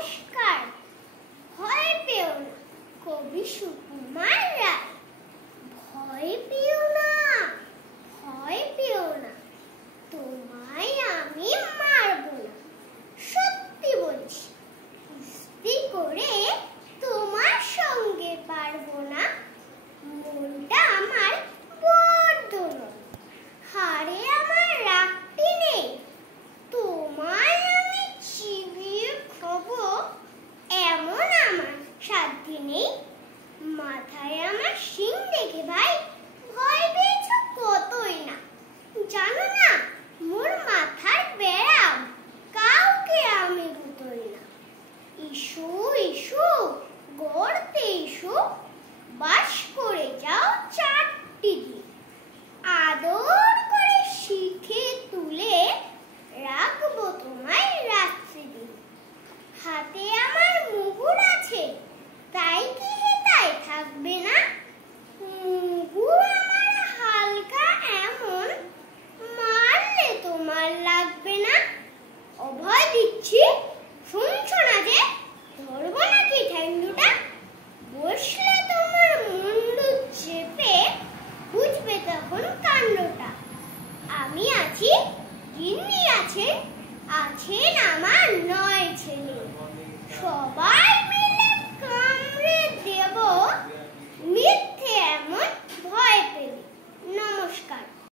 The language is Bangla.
নমস্কার। ভয় পেও না, কবি সুকুমার রায়। ভয় পেও না, ভয় পেও না, তোমায় আমি মারব না। সত্যি বলছি, কুস্তি করে তোমার সঙ্গে পারবো না। মনটা আমার বড্ড নরম, হাড়ে আমার রাখতে নেই। তোমায় আমি চিবিয়ে খাবো এমন আমার সাধ্য নেই। মাথায় আমার শিং দেখে ভাই ভয় পেয়েছো কতই না। জানো না মোর মাথার ব্যারাম, কাউকে আমি গুতোই না। ইসু ইসু গড়তে ইসু, বাস করে যাও 4টি দিন। আদর করে শিখে তুলে রাখবো তোমায় রাত্রি দিন। হাতে আমার মুগুর আছে, তাই কি হেতায় থাকবে না? মুগুর আমার হালকা এমন, মারলে তোমার লাগবে না। অভয় দিচ্ছি, শুনছো না যে? ধরবো নাকি ঠ্যাং দুটা? বসলে তোমার মুন্ডু চেপে বুঝবে তখন কাণ্ডটা। আমি আছি, গিন্নি আছে, আছেন আমার 9 ছেলে। সবার